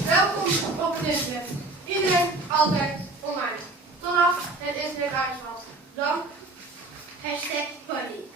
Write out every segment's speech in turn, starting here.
Welkom op het internet. Iedereen altijd online. Totdat het internet uitvalt. Dan #paniek.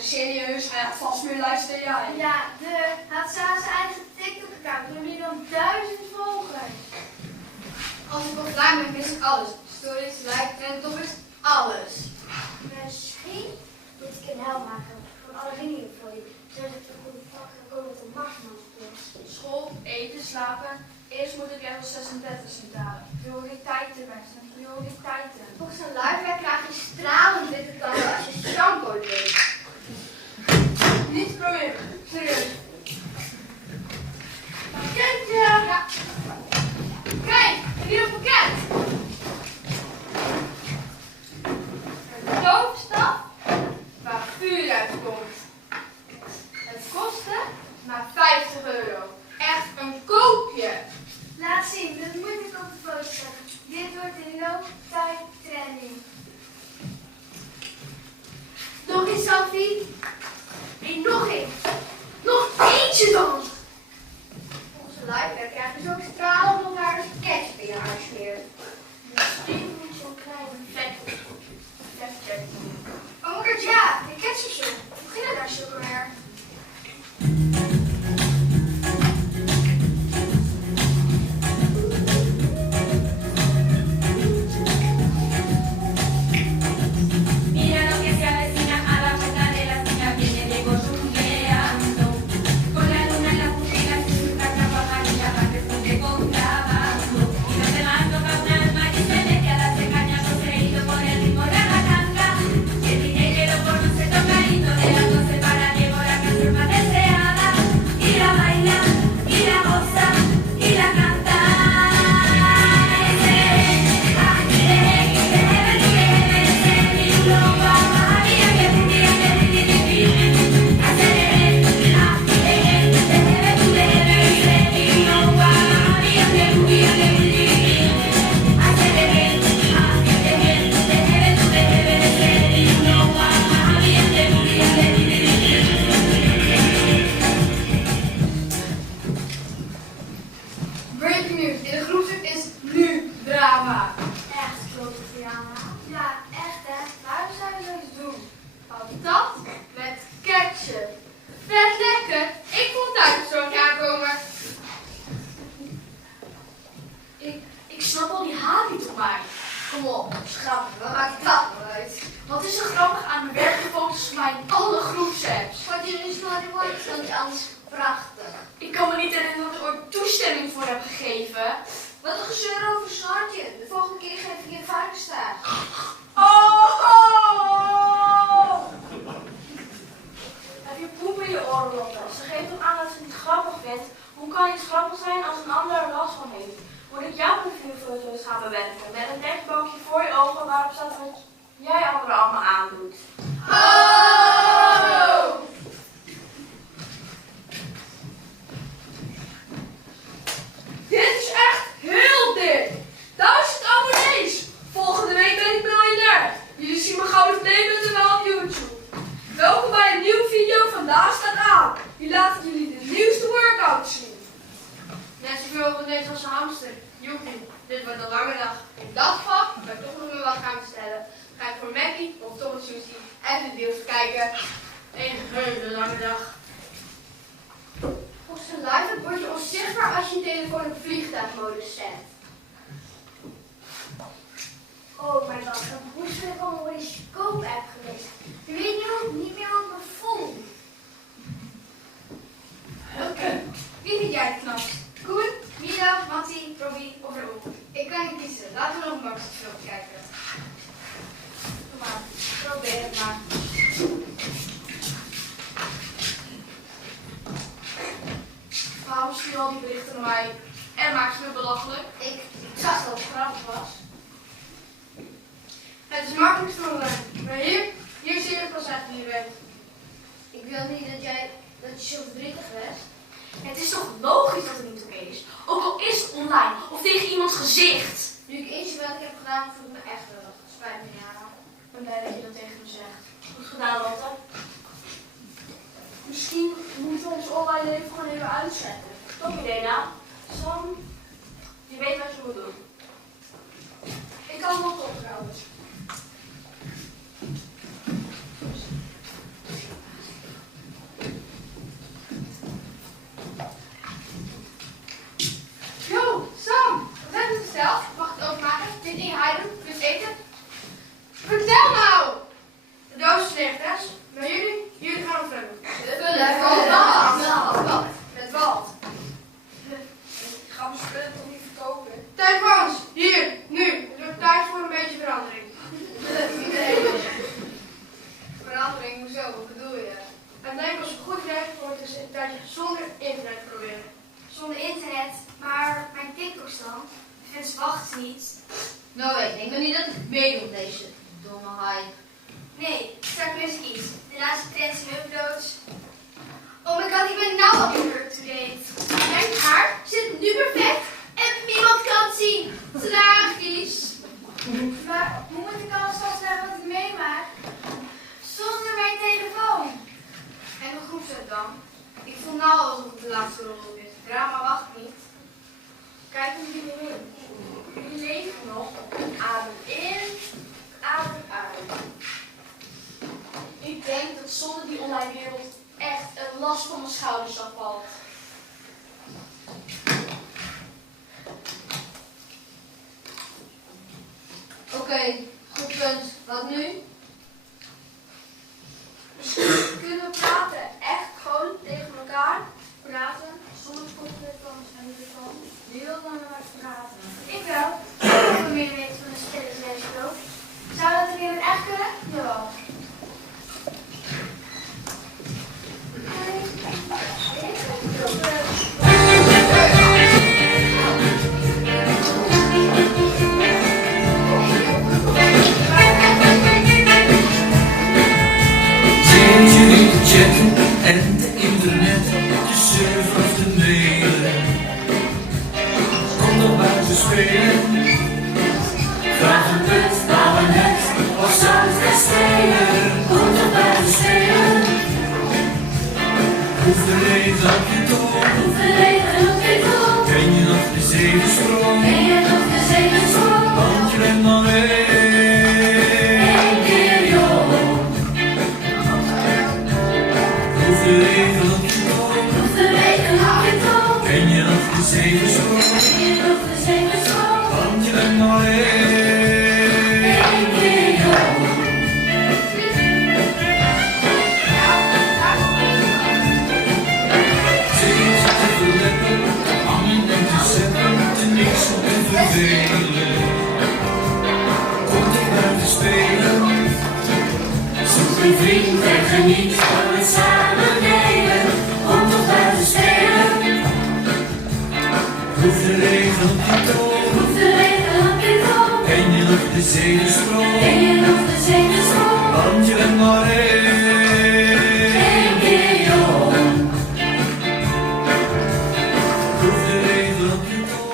Serieus, hij had vast meer likes dan jij. Ja, had zelfs zijn eigen TikTok-account met meer dan 1000 volgers. Als ik offline ben, mis ik alles. Stories, like, trendtop is alles. Misschien moet ik een helm maken van aluminium voor je. Zodat ik een goede vak kan komen met een marsman. School, eten, slapen. Eerst moet ik level 36 zien halen. Prioriteiten, mensen. Prioriteiten. Volgens een livewerk krijg je stralend witte tanden als je shampoo doet. Niet proberen. Serieus. Pakketje! Ja. Kijk, hier een pakket. Een doofstaf waar vuur uitkomt. Het kostte maar €50. Echt een koopje. Laat zien, dat moet ik op de foto zetten. Dit wordt een no-time trending. Nog eens, Sophie. En nog eens. Nog eentje dan. Volgens een livewerk krijg je zo'n stralend nog haar ketchup in je haar smeert. Misschien moet je een kleine Vet. Oh my god, ja, de ketchupshop. Hoe ging het daar zo weer? Breaking news. In de groepsapp is nu drama. Echt klote Fiana. Ja, echt hè. Waarom zou je zoiets doen? Patat met ketchup. Vet lekker. Ik vond thuis zo aankomen. Ik snap al die haat niet op mij. Kom op, schat. Wat maakt dat nou uit? Wat is er grappig aan de werkfoto's van mij in alle groepsapps? Wat jullie snel die woordjes dan niet anders prachtig. Ik kan me niet herinneren dat ik ooit toestemming voor heb gegeven. Wat een gezeur over snortje. De volgende keer geef ik je een varkensstaart. Oh! Heb je poep in je oren lopen? Ze geeft toch aan dat ze het niet grappig vindt. Hoe kan iets grappig zijn als een ander er last van heeft? Moet ik jouw profielfoto's gaan bewerken met een dekbankje voor je ogen waarop staat wat jij anderen allemaal aandoet? Oh! Dit is echt heel dik. 1000 abonnees. Volgende week ben ik miljonair. Jullie zien mijn gouden playpunten wel op YouTube. Welkom bij een nieuwe video. Vandaag staat aan. Hier laat ik jullie de nieuwste workout zien. Mensen, mogen net als een hamster. Joepie, dit wordt een lange dag. In dat vak ga ik toch nog maar wat gaan bestellen. Ga ik voor Maggie of toch een sushi en de deals kijken. Een hele lange dag. Op zijn live word je onzichtbaar als je je telefoon op vliegtuigmodus zet. Oh mijn god, dat moest ik allemaal door die Scope-app geweest. Je weet niet meer hoe ik me voel. Oké, wie vind jij het knapst? Koen, Mila, Mattie, Robbie of Raoul? Ik kan niet kiezen. Laten we nog Max het film kijken. Kom maar, probeer het maar. Waarom stuur je al die berichten naar mij en maak ze me belachelijk? Ik zag dat het grappig was. Het is makkelijk te online. Maar hier zie je het pas echt wie je bent. Ik wil niet dat je zo verdrietig bent. Het is toch logisch dat het niet oké is? Ook al is het online of tegen iemands gezicht. Nu ik eens wat ik heb gedaan, voel ik me echt lullig. Spijt me, Jana. Ik ben blij dat je dat tegen me zegt. Goed gedaan, Lotte. Misschien moeten we ons online leven gewoon even uitzetten. Top idee, nou. Sam, je weet wat je moet doen. Ik kan het nog op trouwens. Yo, Sam, wat heb je besteld? Mag ik het openmaken? Dit in je huiden, dus eten? Vertel nou! De doos is leeg, hè? Maar jullie gaan het vullen. Het valt. Het valt. Gaan we spullen toch niet verkopen? Telefoons, hier, nu. Het wordt tijd voor een beetje verandering. Verandering, hoezo? Wat bedoel je? En denk als we goed werken voor het een tijdje zonder internet proberen. Zonder internet, maar mijn TikToks dan? Fans wachten niet. Nou, ik denk nog niet dat ik meedoe op deze domme hype. Nee, straks mis ik iets. De laatste trends en uploads. Oh my god, ik ben nou al weer up-to-date. Mijn haar zit nu perfect en niemand kan het zien. Tragisch. Maar hoe moet ik alles vastleggen wat ik meemaak? Zonder mijn telefoon. En hoe groep ze het dan? Ik voel nou alsof het de laatste rol is. Drama wacht niet. Kijk hoe jullie doen. Jullie leven nog. Adem in, adem uit. Ik denk dat zonder die online wereld echt een last van mijn schouders afvalt. Oké, goed punt. Wat nu? Kunnen we praten? Echt gewoon tegen elkaar praten? Zonder koptelefoons en microfoon? Wie wil dan met mij praten? Ik wel. Ik wil meer weten van de stille leesloop. Zou dat een keer met echt kunnen? Jawel. Sinds jullie chatten en de internet, de surfen of de mailen, kom nog buiten spelen. Graag een put, nou een net, of zand kastelen, kom nog buiten spelen. Hoef de regen op je tong, ken je nog de zevensprong, want je bent nog één keer jong. Hoef de regen op je tong, ken je nog de zevensprong, want je bent nog één keer jong. Zing zit te verleppen, hangen en te zetten, te niks op en vervelen. Komt er buiten spelen, zoek een vriend en geniet van het samen delen. Komt er buiten spelen, hoeft de regen op je tong, ken je nog de zevensprong, want je bent maar één keer jong. Hoeft de regen op je tong.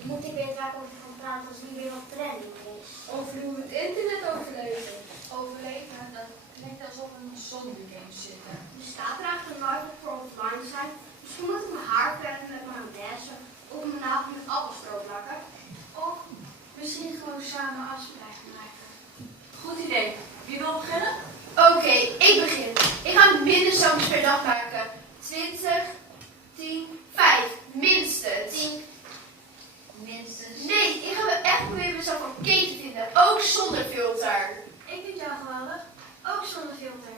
Dan moet ik weten waar ik over kan praten als het niet weer wat trending is. Over hoe we het internet overleven. Overleven, dat klinkt alsof we in een zombie-game zitten. Er staat er eigenlijk nooit op voor offline te zijn. Misschien moet ik mijn haar verven met mayonaise of mijn nagel met appelstroop lakken. Of misschien gewoon samen afspraken maken. Goed idee. Wie wil beginnen? Oké, ik begin. Ik ga minder zombies per dag maken. 20, 10, 5. Minstens. 10. Minstens. Nee, ik ga echt proberen mezelf een cake te vinden. Ook zonder filter. Ik vind jou geweldig. Ook zonder filter.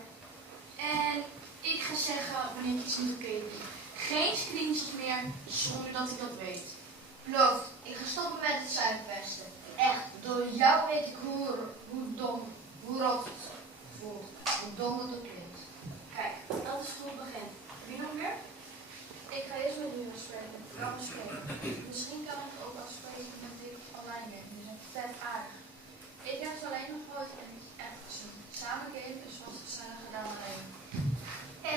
En ik ga zeggen wanneer ik iets moet koken. Geen screenshots meer zonder dat ik dat weet. Beloof, ik ga stoppen met het zuidwesten. Echt, door jou weet ik hoe rot het voelt. Hoe dom het ook klinkt. Kijk, dat is een goed begin. Wie nog meer? Ik ga eerst met u afspreken. Welke spreken? Misschien kan ik ook afspreken met dit online game. Die zijn vet aardig. Ik heb ze alleen nog nooit en niet echt gezien. Samen gamen is wat sneller gedaan alleen.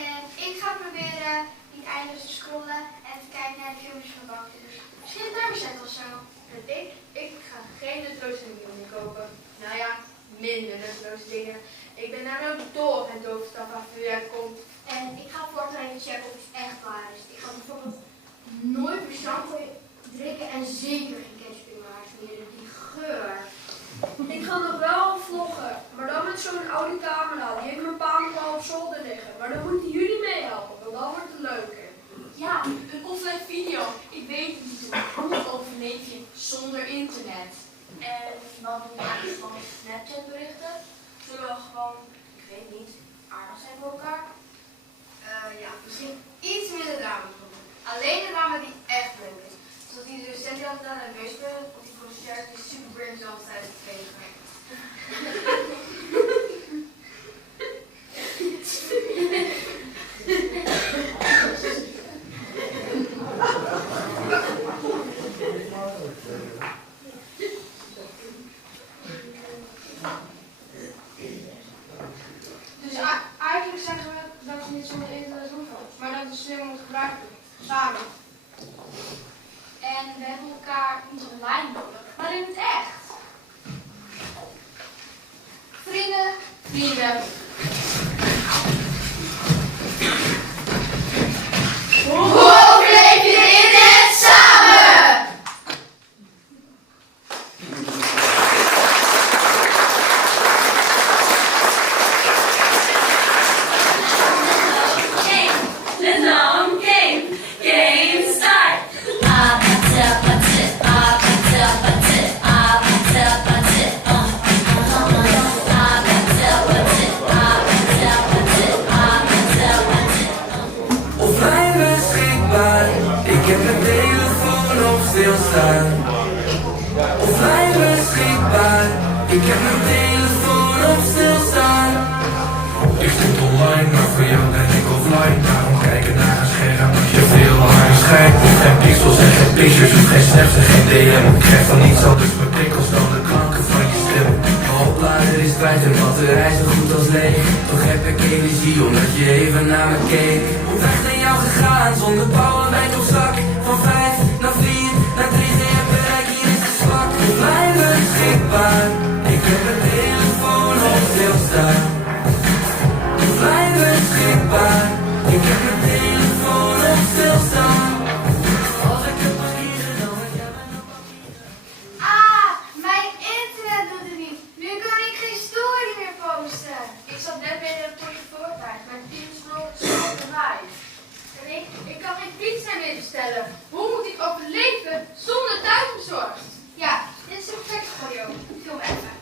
En ik ga proberen niet eindeloos te scrollen en te kijken naar de filmpjes van bankjes. Misschien een timerset of zo. En ik ga geen nutteloze dingen meer kopen. Nou ja, minder nutteloze dingen. Ik ben nou ook dol op het doofstaf af weer komt. En ik ga voortaan even checken of het echt waar is. Ik ga bijvoorbeeld nooit meer shampoo drinken en zeker geen ketchup in mijn haar smeren. Die geur. Ik ga nog wel vloggen, maar dan met zo'n oude camera. Die heeft mijn pa nog wel op zolder liggen. Maar dan moeten jullie meehelpen, want dan wordt het leuker. Ja, een offline video. Ik weet het niet hoe overleef je zonder internet. En wat doen we eigenlijk van Snapchat berichten? Zullen we gewoon, ik weet niet, aardig zijn voor elkaar? Ja, misschien iets minder drama doen. Alleen de drama die echt leuk is. Zoals die recent die altijd aan het weerspelen of die concert die super brain zelfs tijdens het vegen. Dus eigenlijk zeggen we dat je niet zonder internet hoeft, maar dat we slim moet gebruiken. Samen. En we hebben elkaar niet online nodig, maar in het echt. Vrienden. Hoe overleef je de internet samen? The long game. Game start. Offline beschikbaar, ik heb mijn telefoon op stilstaan. Offline beschikbaar, ik heb mijn telefoon op stilstaan. Ik stond online, maar voor jou ben ik offline. Daarom kijken naar een scherm als je veel harder schijnt. Geen pixels en geen pictures, of geen snaps en geen DM. Ik krijg van niets anders maar prikkels dan de klanken van je stem. Mijn oplader is kwijt en batterij zo goed als leeg. Toch heb ik energie omdat je even naar me keek. Op weg naar jou gegaan, zonder powerbank of zak. Van 5 naar 4 naar 3 en bereik hier is de zwak. Offline beschikbaar, ik heb mijn telefoon op stilstaan. Offline beschikbaar, ik heb mijn telefoon op stilstaan. Als ik het mag kiezen, dan heb jij mijn Ah, mijn internet doet het niet. Nu kan ik geen story meer posten. Ik zat net bij de portefeuille, mijn team stond erbij. En ik kan geen pizza meer bestellen. Hoe moet ik overleven zonder thuisbezorgd? Ja, dit is een perfect voor jou. Film even.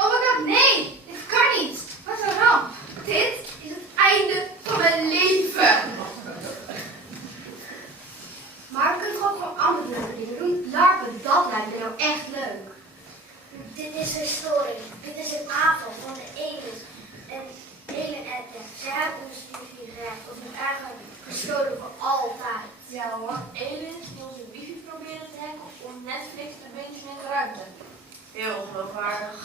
Oh my god, nee! Dit kan niet! Wat een ramp! Dit is het einde van mijn leven! Maar we kunnen ook gewoon andere leuke dingen doen. LARPen, dat lijkt me nou echt leuk. Dit is een story. Dit is een avond van de aliens. En alien-eten. Ze hebben ons wifi gerecht. Of hun eigenlijk gestolen voor altijd. Ja hoor, aliens die onze wifi proberen te hacken om Netflix te bingen in de ruimte. Heel geloofwaardig.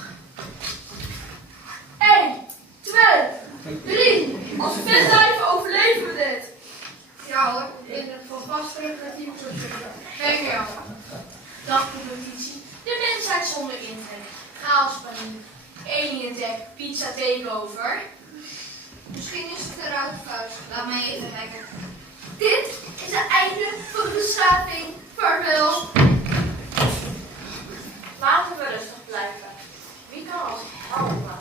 1, 2, 3. Als we fit blijven, overleven we dit. Ja hoor, in het geval vast terug naar die persoon. Kijk jou. Dag competitie. De mensheid zonder internet. Chaos, paniek. Alien attack. Pizza takeover. Misschien is het eruit vuist. Laat mij even kijken. Dit is het einde van de beschaving. Vaarwel. Laten we rustig blijven. Wie kan als helpen?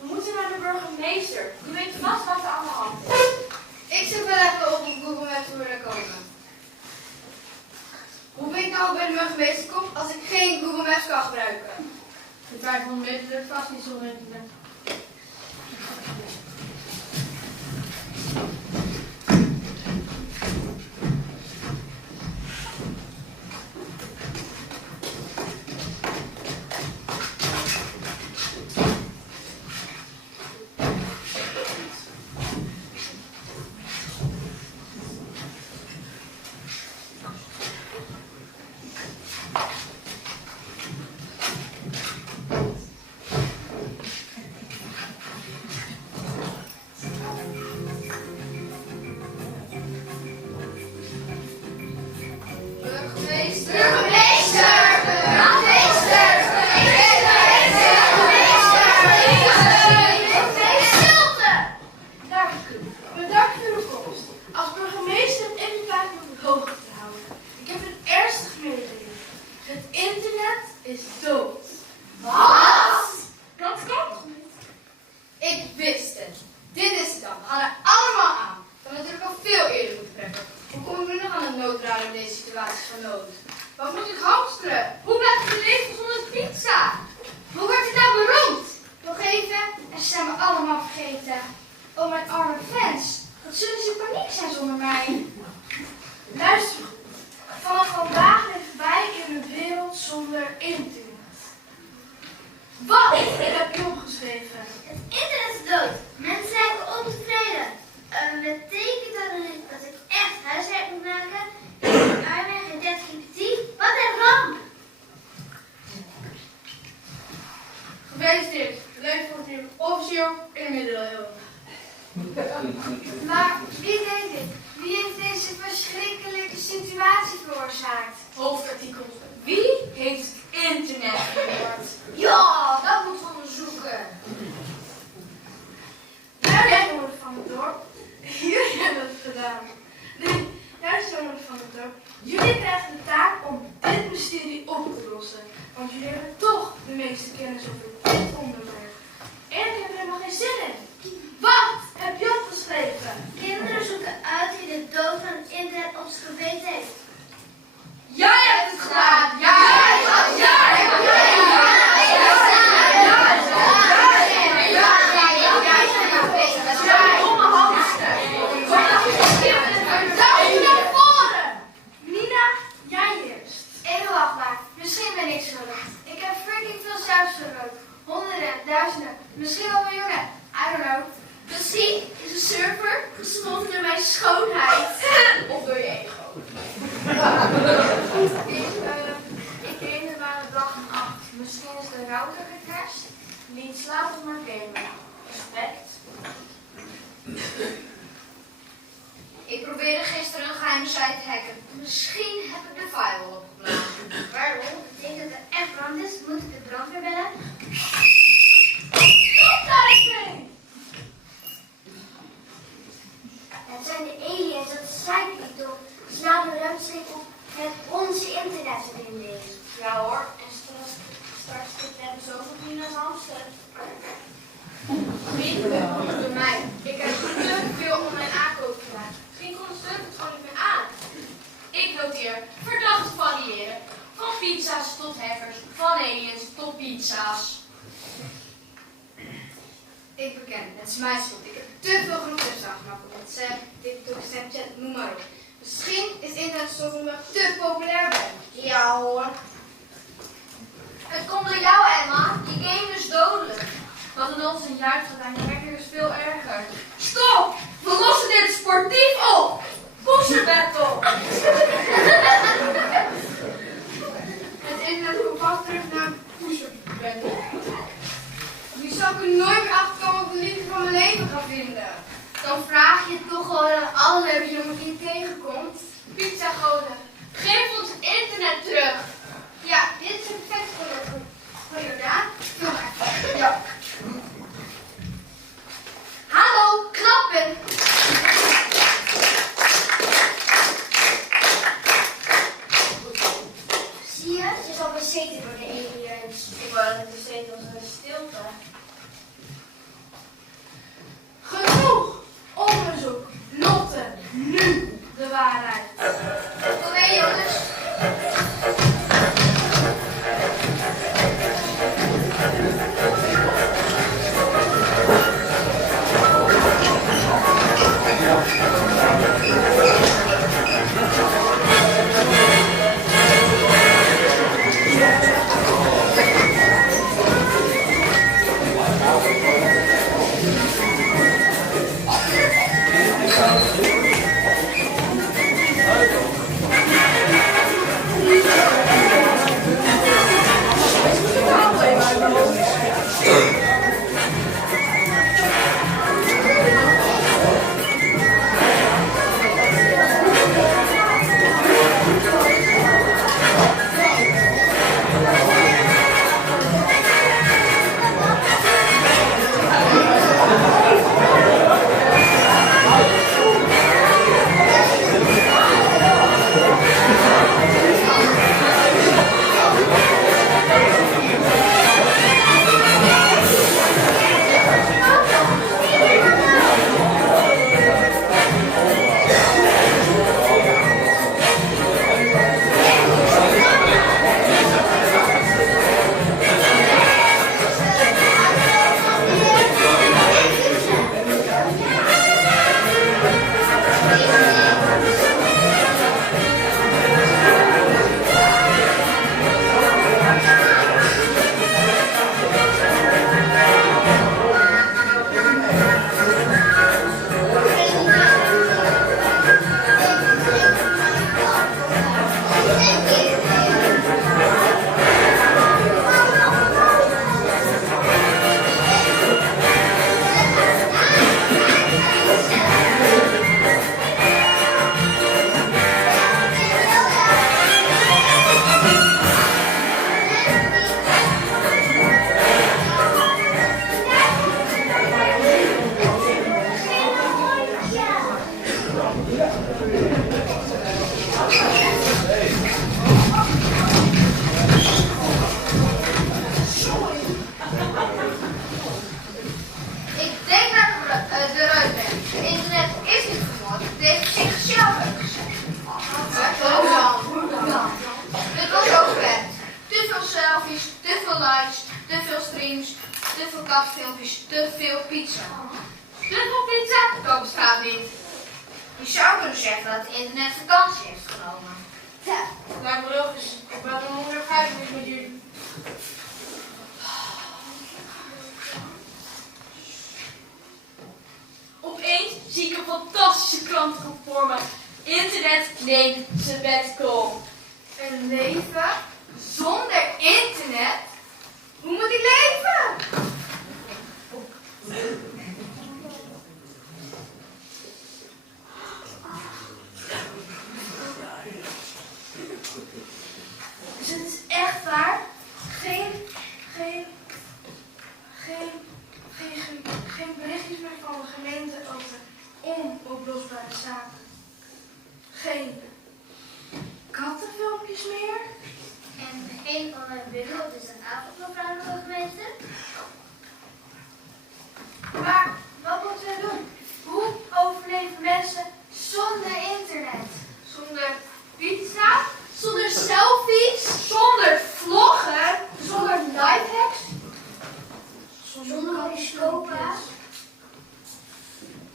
We moeten naar de burgemeester. Die weet vast wat er aan de hand is. Ik zet wel even op Google Maps hoe we daar komen. Hoe weet ik nou bij de burgemeester kom als ik geen Google Maps kan gebruiken? De 500 meter lukt vast niet zonder internet. Bedankt voor uw komst. Als burgemeester heb ik vaak op de hoogte te houden. Ik heb een ernstig mededeling. Het internet is dood. Wat? Dat kan toch niet? Ik wist het. Dit is het dan. We gaan er allemaal aan. Dat had natuurlijk al veel eerder moeten trekken. Hoe kom ik nu nog aan het noodraden in deze situaties van nood? Wat moet ik hamsteren? Hoe blijf ik leven zonder pizza? Hoe wordt het nou beroemd? Nog even en ze zijn me allemaal vergeten. Oh, mijn arme fans. Wat zullen ze in paniek zijn zonder mij? Luister goed. Vanaf vandaag leven wij in een wereld zonder internet. Wat heb je opgeschreven? Het internet is dood. Mensen zijn ontevreden. Betekent dat niet dat ik echt huiswerk moet maken? Arbeid en ChatGPT? Wat een ramp! Gefeliciteerd. Leven wordt hier officieel in de middeleeuwen. Maar wie deed dit? Wie heeft deze verschrikkelijke situatie veroorzaakt? Hoofdartikel. Wie heeft het internet vermoord? Ja, dat moet we onderzoeken. Juist jongeren van het dorp. Jullie hebben het gedaan. Nee, juist jongeren van het dorp. Jullie krijgen de taak om dit mysterie op te lossen. Want jullie hebben toch de meeste kennis over dit onderwerp. En ik heb er helemaal geen zin in. Wat heb je opgeschreven? Kinderen zoeken uit wie de dood van het internet op zijn geweten heeft. Jij hebt het gedaan! Jij! Nina, jij eerst. Even wacht maar. Misschien ben ik schuldig. Ik heb freaking veel suikers gerookt. Honderden, duizenden, misschien wel miljoenen. I don't know. Misschien is een server gesmolten door mijn schoonheid. Of door je ego. Ik neem maar een dag en nacht. Misschien is de router gecrashed. Niet slapen maar gamen. Respect. Ik probeerde gisteren een geheime site te hacken. Misschien heb ik de file al opgeladen. Waarom? Betekent dat er echt brand is? Moet ik de brandweer bellen? Stop daar eens mee! Het zijn de aliens, dat zei ik toch. Ze laten een ruimteschip op met onze internetverbinding. Ja hoor, en straks hebben ze ook nog Nina's hamster. Niet door mij. Ik heb te veel online aankoop gedaan. Misschien kon de server het gewoon niet meer aan. Ik noteer verdachte variëren. Van pizza's tot hackers, van aliens tot pizza's. Ik beken, het is mijn schuld. Ik heb te veel groepjes aangemaakt op WhatsApp, TikTok, Snapchat, noem maar op. Misschien is internet zoals ik te populair ben. Ja hoor. Het komt door jou, Emma. Die game is dodelijk. Wat een onzin, juist gedaan. Je hacker is veel erger. Stop! We lossen dit sportief op! Poeser battle! Pizza goden. Geef ons het internet terug. Ja, dit is een perfect voor Jordaan. Doe maar. Ja. Hallo, klappen. Zie je, ze is al bezeten door de aliens. Ik wou dat ik bezeten was door de stilte. Genoeg onderzoek. Lotte, nu de waarheid. Kom mee, jongens. Ik denk dat ik eruit ben. Het internet is niet vermoord. Het heeft zichzelf uitgezet. Hoe dan? Dit was ook weg. Te veel selfies, te veel likes, te veel streams, te veel katfilmpjes, te veel pizza. Te veel pizza? Dat bestaat niet. Je zou kunnen zeggen dat het internet vakantie heeft genomen. Ja. Lijkt me logisch. Ik ben er onrechtvaardig met jullie. Opeens zie ik een fantastische krantengroep voor me. Internet neemt sabbatical. Een leven zonder internet? Hoe moet ik leven? Dus het is echt waar? Geen berichtjes meer van de gemeente over onoplosbare zaken. Geen kattenfilmpjes meer. En geen online video, dus een avondprogramma voor de gemeente. Maar wat moeten we doen? Hoe overleven mensen zonder internet? Zonder pizza? Zonder selfies? Zonder vloggen? Zonder lifehacks? Zonder horoscopen.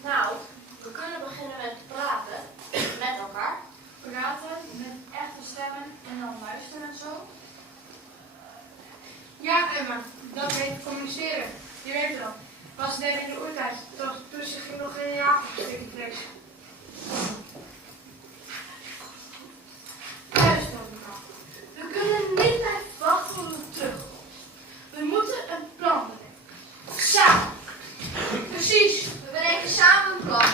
Nou, we kunnen beginnen met praten. Met elkaar. Praten met echte stemmen en dan luisteren en zo. Ja, Emma, dat heet communiceren. Je weet het al. Was net in de oertijd, toch tussen ging nog geen Jacob-flex. Juist, mevrouw. We kunnen niet blijven wachten tot het terugkomt. We moeten een plan bedenken. Samen. Precies, we bedenken samen een plan.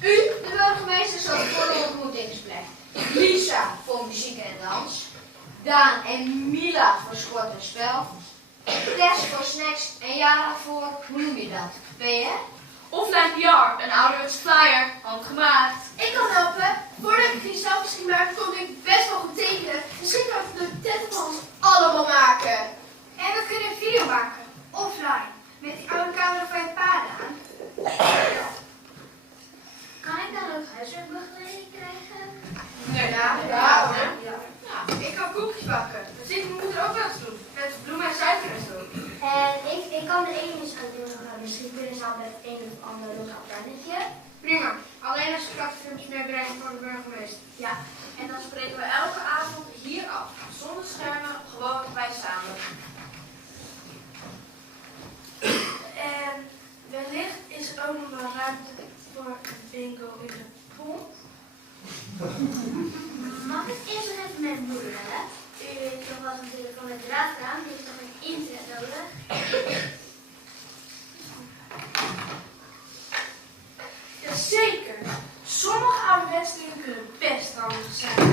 U, de burgemeester, zorgt voor de ontmoetingsplek. Daan en Mila voor sport en spel. Tess voor snacks en Jara voor, hoe noem je dat? PR? Offline PR, een ouderwetse flyer, handgemaakt. Ik kan helpen. Voordat ik geen selfies ging maken, kon ik best wel goed tekenen. Misschien kan ik de tent van ons allemaal maken. En we kunnen een video maken. Offline. Met die oude camera van je pa aan. Kan ik dan ook huiswerkbegeleiding krijgen? Nee, Ja. Ik kan koekjes bakken. Dat zie ik mijn moeder ook wel eens doen. Met bloemen en suiker en zo. En ik kan de ene uitdelen, misschien kunnen ze al met een of ander lokaal. Prima. Alleen als je krachtfilmpjes meebrengt voor de burgemeester. Ja, en dan spreken we elke avond hier af. Zonder schermen, gewoon wij samen. En wellicht is er ook nog wel ruimte voor een bingo in de pont. Mag ik eerst nog even mijn moeder bellen? U weet nog wat natuurlijk van het draadkraan, die heeft nog een internet nodig. Jazeker, sommige ouderwetse dingen kunnen best handig zijn.